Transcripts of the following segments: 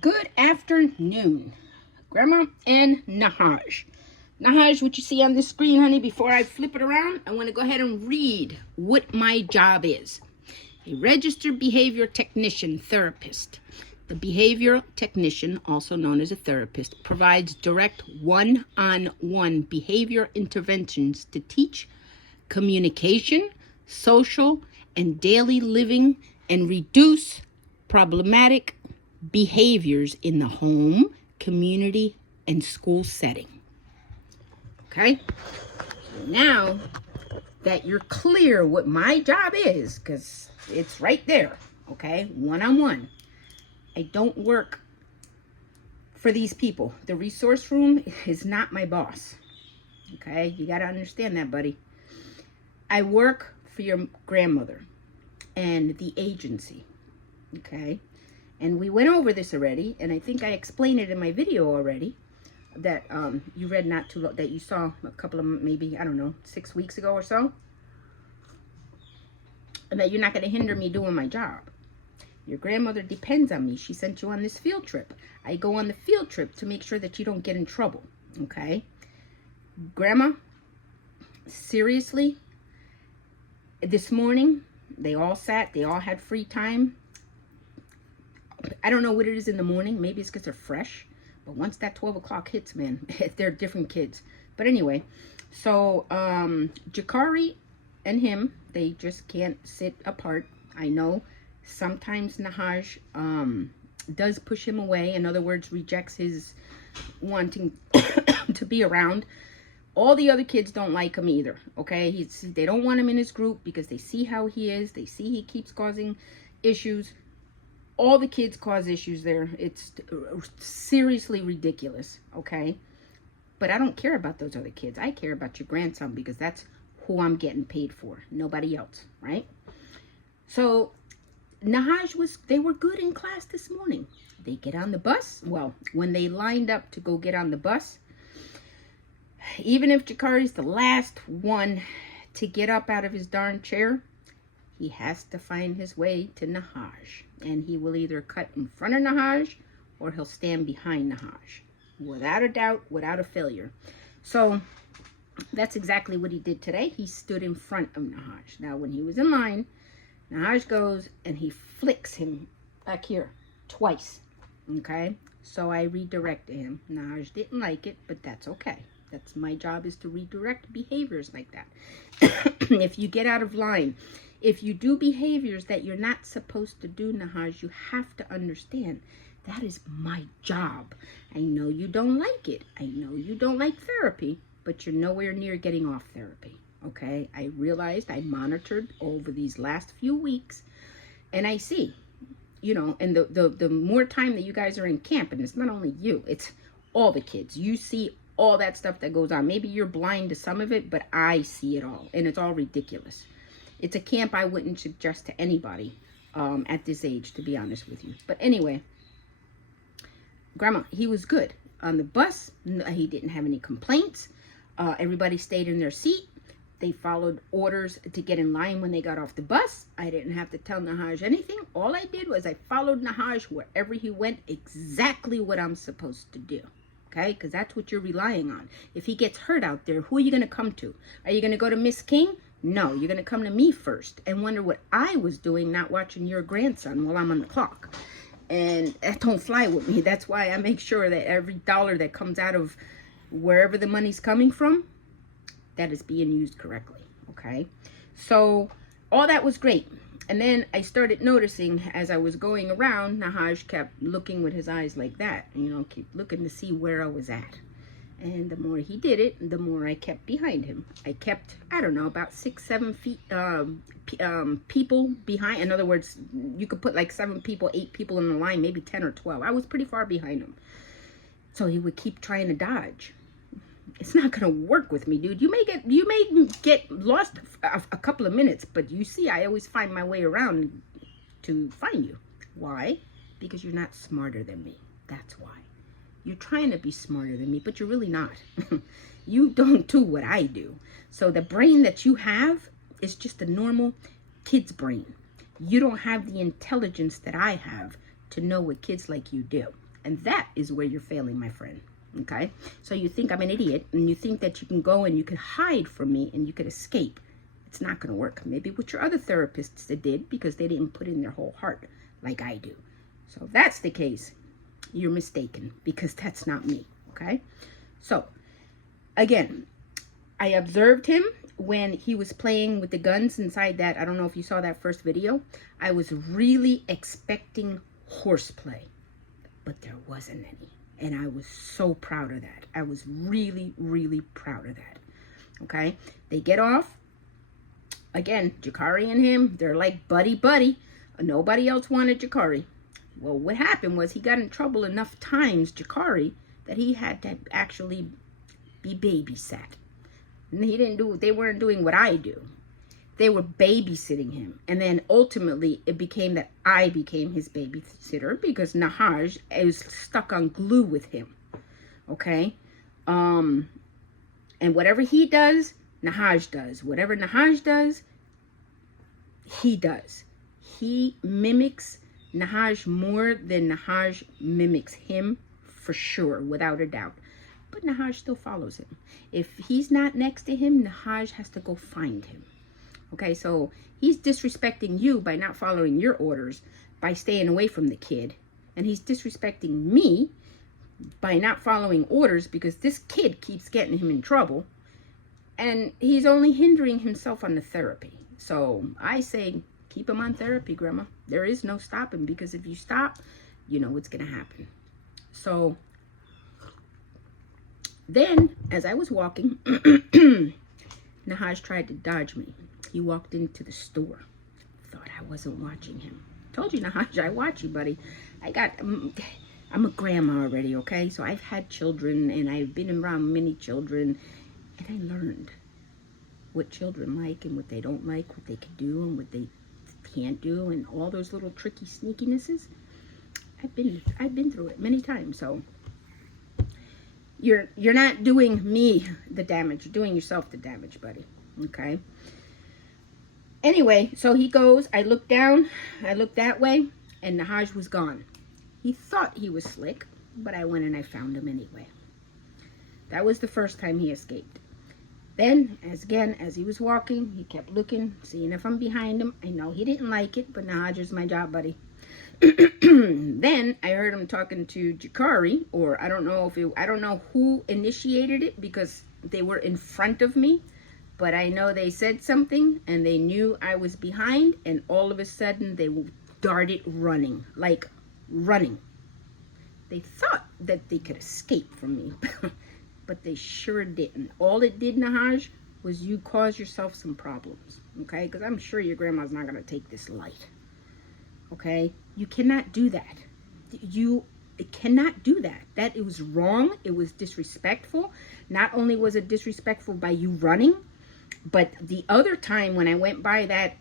Good afternoon, Grandma and Nahaj. Nahaj, what you see on this screen, honey, before I flip it around, I want to go ahead and read what my job is. A registered behavior technician therapist. The behavioral technician, also known as a therapist, provides direct one-on-one behavior interventions to teach communication, social, and daily living and reduce problematic behaviors in the home, community, and school setting. Okay? So now that you're clear what my job is, because it's right there, okay? One-on-one. I don't work for these people. The resource room is not my boss. Okay? You got to understand that, buddy. I work for your grandmother and the agency. Okay? And we went over this already, and I think I explained it in my video already that you read not too long, that you saw a couple of, maybe, I don't know, 6 weeks ago or so. And that you're not going to hinder me doing my job. Your grandmother depends on me. She sent you on this field trip. I go on the field trip to make sure that you don't get in trouble. Okay? Grandma, seriously, this morning, they all had free time. I don't know what it is in the morning. Maybe it's because they're fresh. But once that 12 o'clock hits, man, they're different kids. But anyway, so Jakari and him, they just can't sit apart. I know sometimes Nahaj does push him away. In other words, rejects his wanting to be around. All the other kids don't like him either, okay? They don't want him in his group because they see how he is. They see he keeps causing issues. All the kids cause issues there. It's seriously ridiculous, okay? But I don't care about those other kids. I care about your grandson because that's who I'm getting paid for. Nobody else, right? So Nahaj they were good in class this morning. They get on the bus. Well, when they lined up to go get on the bus, even if Jakari's the last one to get up out of his darn chair, he has to find his way to Nahaj. And he will either cut in front of Nahaj or he'll stand behind Nahaj. Without a doubt, without a failure. So that's exactly what he did today. He stood in front of Nahaj. Now, when he was in line, Nahaj goes and he flicks him back here twice. Okay? So I redirected him. Nahaj didn't like it, but that's okay. That's my job, is to redirect behaviors like that. If you get out of line, if you do behaviors that you're not supposed to do, Nahaj, you have to understand that is my job. I know you don't like it. I know you don't like therapy, but you're nowhere near getting off therapy. Okay? I realized, I monitored over these last few weeks, and I see, you know, and the more time that you guys are in camp, and it's not only you, it's all the kids. You see all that stuff that goes on. Maybe you're blind to some of it, but I see it all, and it's all ridiculous. It's a camp I wouldn't suggest to anybody at this age, to be honest with you. But anyway, Grandma, he was good. On the bus, he didn't have any complaints. Everybody stayed in their seat. They followed orders to get in line when they got off the bus. I didn't have to tell Nahaj anything. All I did was I followed Nahaj wherever he went, exactly what I'm supposed to do. Okay, because that's what you're relying on. If he gets hurt out there, who are you going to come to? Are you going to go to Miss King? No, you're going to come to me first and wonder what I was doing, not watching your grandson while I'm on the clock. And that don't fly with me. That's why I make sure that every dollar that comes out of wherever the money's coming from, that is being used correctly. Okay, so all that was great. And then I started noticing as I was going around, Nahaj kept looking with his eyes like that, you know, keep looking to see where I was at. And the more he did it, the more I kept behind him. I kept, I don't know, about 6-7 feet people behind. In other words, you could put like 7 people, 8 people in the line, maybe 10 or 12. I was pretty far behind him. So he would keep trying to dodge. It's not going to work with me, dude. You may get lost a couple of minutes, but you see, I always find my way around to find you. Why? Because you're not smarter than me. That's why. You're trying to be smarter than me, but you're really not. You don't do what I do. So the brain that you have is just a normal kid's brain. You don't have the intelligence that I have to know what kids like you do. And that is where you're failing, my friend. Okay? So you think I'm an idiot, and you think that you can go and you can hide from me and you could escape. It's not going to work. Maybe with your other therapists that did, because they didn't put in their whole heart like I do. So if that's the case, you're mistaken, because that's not me. Okay? So, again, I observed him when he was playing with the guns inside that. I don't know if you saw that first video. I was really expecting horseplay, but there wasn't any. And I was so proud of that. I was really, really proud of that. Okay? They get off. Again, Jakari and him, they're like buddy-buddy. Nobody else wanted Jakari. Well, what happened was he got in trouble enough times, Jakari, that he had to actually be babysat. And they weren't doing what I do. They were babysitting him. And then ultimately it became that I became his babysitter, because Nahaj is stuck on glue with him. Okay? And whatever he does, Nahaj does. Whatever Nahaj does, he does. He mimics Nahaj more than Nahaj mimics him, for sure, without a doubt. But Nahaj still follows him. If he's not next to him, Nahaj has to go find him. Okay, so he's disrespecting you by not following your orders, by staying away from the kid. And he's disrespecting me by not following orders, because this kid keeps getting him in trouble. And he's only hindering himself on the therapy. So I say, keep him on therapy, Grandma. There is no stopping, because if you stop, you know what's going to happen. So then, as I was walking, Nahaj tried to dodge me. He walked into the store. Thought I wasn't watching him. Told you, Nahaj, I watch you, buddy. I'm a grandma already, okay? So I've had children, and I've been around many children, and I learned what children like and what they don't like, what they can do and what they can't do, and all those little tricky sneakinesses. I've been through it many times. So you're not doing me the damage, you're doing yourself the damage, buddy. Okay? Anyway, so he goes, I look down, I look that way, and Nahaj was gone. He thought he was slick, but I went and I found him anyway. That was the first time he escaped. Then, as he was walking, he kept looking, seeing if I'm behind him. I know he didn't like it, but Nahaj is my job, buddy. Then I heard him talking to Jakari, or I don't know who initiated it, because they were in front of me, but I know they said something and they knew I was behind, and all of a sudden they darted running, like running. They thought that they could escape from me, but they sure didn't. All it did, Nahaj, was you cause yourself some problems, okay? Because I'm sure your grandma's not going to take this light, okay? You cannot do that. You cannot do that. That, it was wrong. It was disrespectful. Not only was it disrespectful by you running, but the other time when I went by that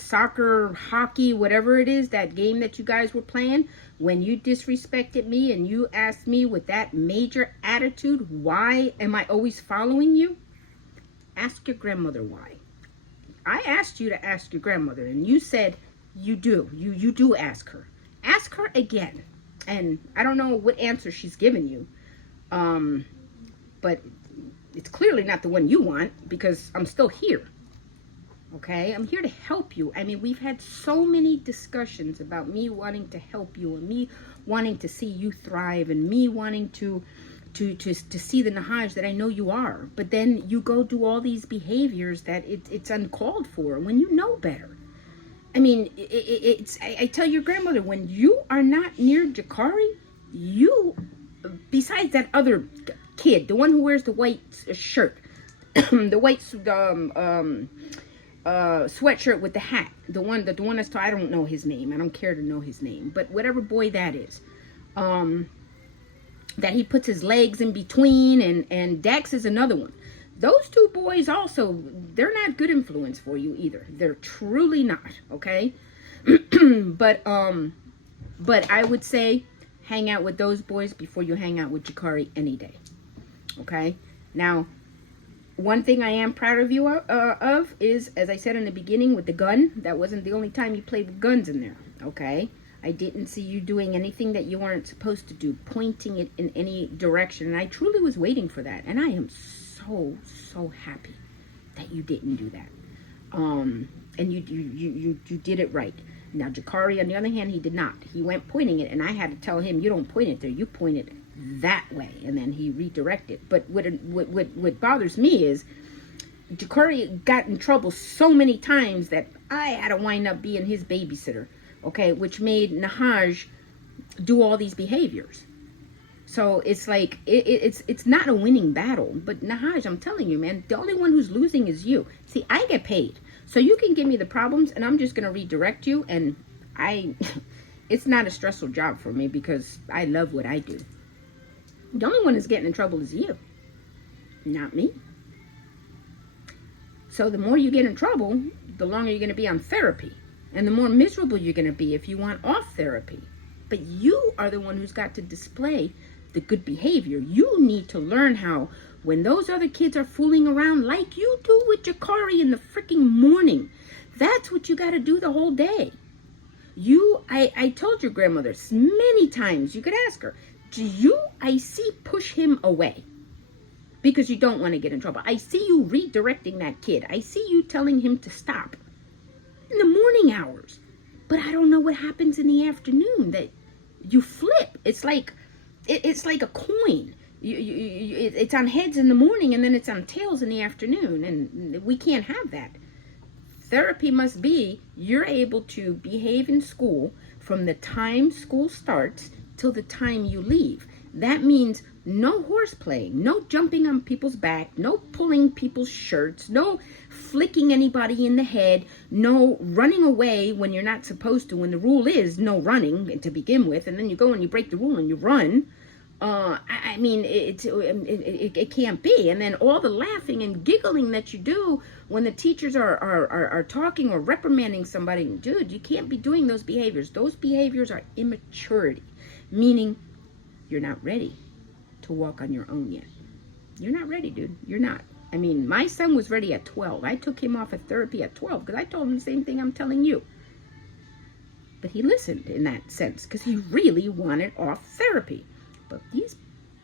soccer, hockey, whatever it is, that game that you guys were playing, when you disrespected me and you asked me with that major attitude, why am I always following you? Ask your grandmother why. I asked you to ask your grandmother, and you said you do. You do ask her. Ask her again. And I don't know what answer she's given you. But it's clearly not the one you want, because I'm still here. Okay? I'm here to help you. I mean, we've had so many discussions about me wanting to help you, and me wanting to see you thrive, and me wanting to see the Nahaj that I know you are. But then you go do all these behaviors that it's uncalled for when you know better. I mean, I tell your grandmother, when you are not near Jakari, you, besides that other kid, the one who wears the white shirt, the white sweatshirt with the hat, the one that's, I don't know his name, I don't care to know his name, but whatever boy that is, that he puts his legs in between, and Dex is another one. Those two boys also, they're not good influence for you either. They're truly not, okay? But I would say hang out with those boys before you hang out with Jakari any day, okay? Now, one thing I am proud of you of is, as I said in the beginning with the gun, that wasn't the only time you played with guns in there. Okay? I didn't see you doing anything that you weren't supposed to do, pointing it in any direction. And I truly was waiting for that. And I am so, so happy that you didn't do that. And you did it right. Now, Jakari, on the other hand, he did not. He went pointing it, and I had to tell him, you don't point it there, you point it that way. And then he redirected. But what bothers me is Jakari got in trouble so many times that I had to wind up being his babysitter, okay, which made Nahaj do all these behaviors. So it's like, it's not a winning battle. But Nahaj, I'm telling you, man, the only one who's losing is you. See, I get paid. So you can give me the problems, and I'm just going to redirect you. And it's not a stressful job for me because I love what I do. The only one who's getting in trouble is you, not me. So the more you get in trouble, the longer you're going to be on therapy. And the more miserable you're going to be if you want off therapy. But you are the one who's got to display the good behavior. You need to learn how, when those other kids are fooling around like you do with Jakari in the freaking morning, that's what you got to do the whole day. I told your grandmother many times, you could ask her, I see push him away because you don't want to get in trouble. I see you redirecting that kid. I see you telling him to stop in the morning hours. But I don't know what happens in the afternoon that you flip. It's like a coin. It's on heads in the morning and then it's on tails in the afternoon. And we can't have that. Therapy must be you're able to behave in school from the time school starts till the time you leave. That means no horseplay, no jumping on people's back, no pulling people's shirts, no flicking anybody in the head, no running away when you're not supposed to, when the rule is no running to begin with, and then you go and you break the rule and you run. I mean, it can't be. And then all the laughing and giggling that you do when the teachers are talking or reprimanding somebody. Dude, you can't be doing those behaviors. Those behaviors are immaturity, meaning you're not ready to walk on your own yet. You're not ready, dude. You're not. I mean, my son was ready at 12. I took him off of therapy at 12 because I told him the same thing I'm telling you. But he listened in that sense because he really wanted off therapy. But these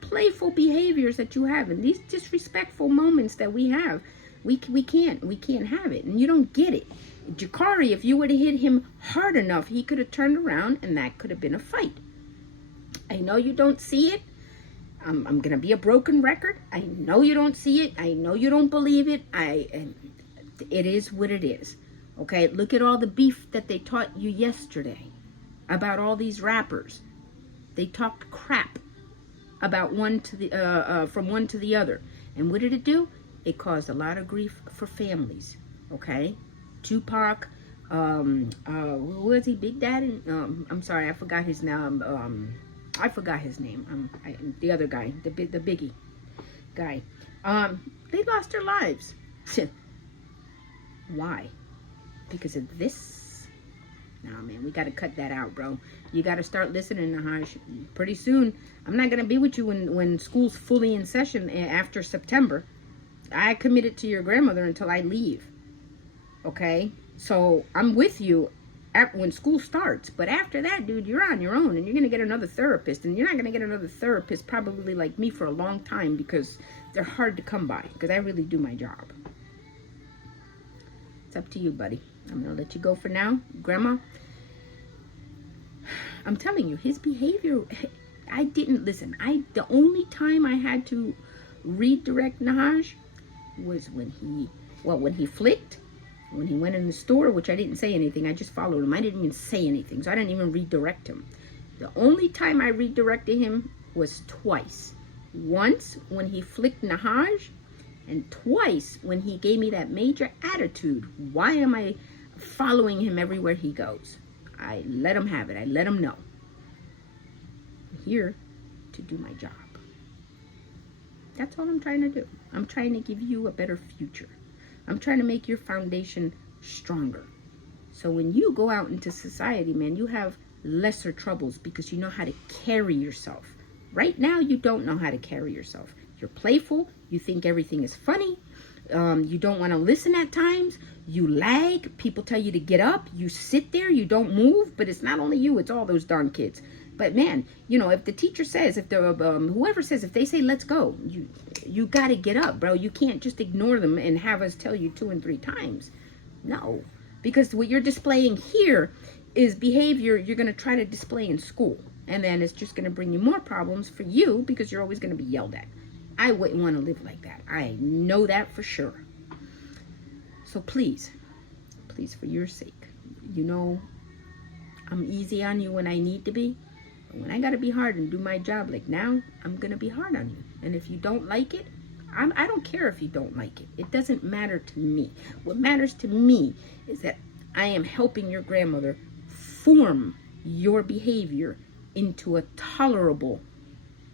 playful behaviors that you have and these disrespectful moments that we have, we can't have it. And you don't get it. Jakari, if you would have hit him hard enough, he could have turned around and that could have been a fight. I know you don't see it. I'm going to be a broken record. I know you don't see it. I know you don't believe it. It is what it is. Okay, look at all the beef that they taught you yesterday about all these rappers. They talked crap about one to the from one to the other. And what did it do? It caused a lot of grief for families. Okay? Tupac, who was he? Big Daddy? I'm sorry, I forgot his name. The other guy, the Biggie guy. They lost their lives. Why? Because of this? Nah, man, we got to cut that out, bro. You got to start listening to Nahaj. Pretty soon, I'm not going to be with you when school's fully in session after September. I committed to your grandmother until I leave. Okay? So, I'm with you when school starts. But after that, dude, you're on your own. And you're going to get another therapist. And you're not going to get another therapist probably like me for a long time. Because they're hard to come by. Because I really do my job. It's up to you, buddy. I'm going to let you go for now. Grandma, I'm telling you, his behavior, I didn't listen. The only time I had to redirect Nahaj was when he flicked, when he went in the store, which I didn't say anything. I just followed him. I didn't even say anything, so I didn't even redirect him. The only time I redirected him was twice. Once when he flicked Nahaj, and twice when he gave me that major attitude. Why am I following him everywhere he goes? I let him have it. I let him know. I'm here to do my job. That's all I'm trying to do. I'm trying to give you a better future. I'm trying to make your foundation stronger. So when you go out into society, man, you have lesser troubles because you know how to carry yourself. Right now, you don't know how to carry yourself. You're playful. You think everything is funny. You don't want to listen at times. You lag, people tell you to get up, you sit there, you don't move, but it's not only you, it's all those darn kids. But man, you know, if the teacher says, if the whoever says, if they say let's go, you got to get up, bro. You can't just ignore them and have us tell you 2 and 3 times. No, because what you're displaying here is behavior you're going to try to display in school, and then it's just going to bring you more problems for you because you're always going to be yelled at. I wouldn't want to live like that. I know that for sure. So please, for your sake, you know, I'm easy on you when I need to be. But when I got to be hard and do my job like now, I'm going to be hard on you. And if you don't like it, I don't care if you don't like it. It doesn't matter to me. What matters to me is that I am helping your grandmother form your behavior into a tolerable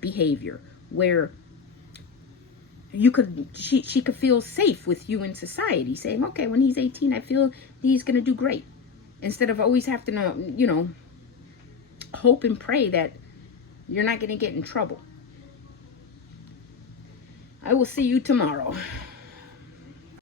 behavior where she could feel safe with you in society, saying, okay, when he's 18, I feel he's going to do great. Instead of always having to, you know, hope and pray that you're not going to get in trouble. I will see you tomorrow.